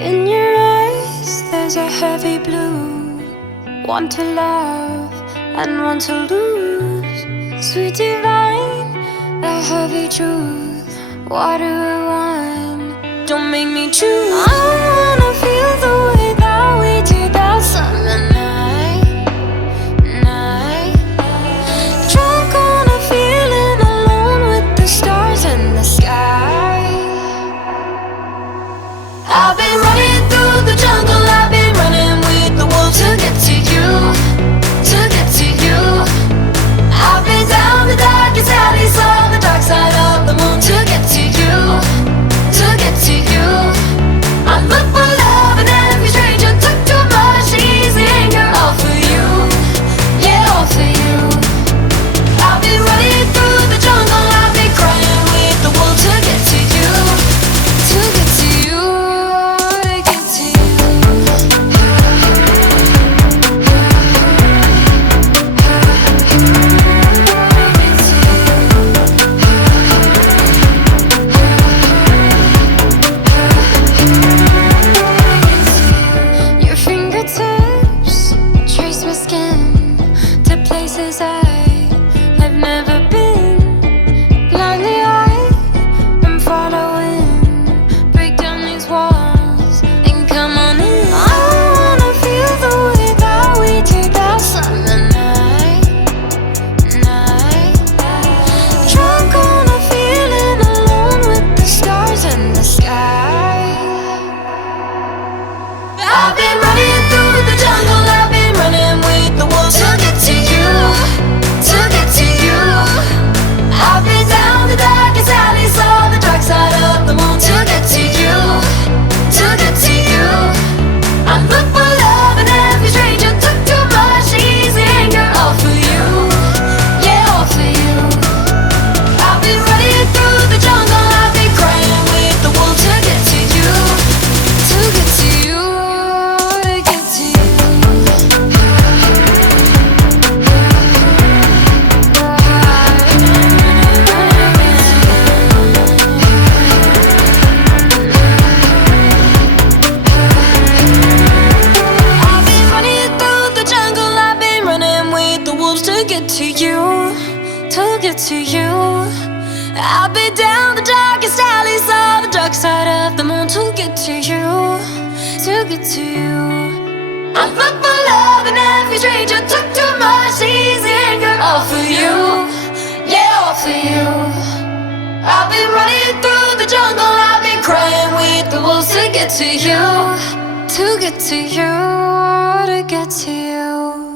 In your eyes, there's a heavy blue. One to love and one to lose. Sweet divine, the heavy truth. Water or wine, don't make me choose. I wanna feel the way that we did that summer night. Drunk on a feeling, alone with the stars in the sky. I've been running through the jungle, I've been running with the wolves to get to you, to get to you. I've been down the darkest alley, saw the dark side of the moon to get to you, to get to you. I look for love and every stranger took too much easy anger, all for you, yeah, all for you. I've been running through the jungle, I've been crying with the wolves to get to you, to get to you. I've never been. Blindly I'm following. Break down these walls and come on in. I wanna feel the way that we did that summer night. Drunk on a feeling, alone with the stars in the sky. I've been running through the jungle, I've been running with the wolves to get to you, to get to you. I've been down the darkest alley, saw the dark side of the moon to get to you, to get to you. I look for love and every stranger took too much easy anger, all for you, yeah, all for you. I've been running through the jungle, I've been crying with the wolves to get to you, to get to you, to get to you. To get to you, to get to you. I've been down the darkest alley, saw the dark side of the moon to get to you, to get to you. I look for love and every stranger took too much easy anger, all for you, yeah, all for you. I've been running through the jungle, I've been crying with the wolves to get to you, to get to you, to get to you.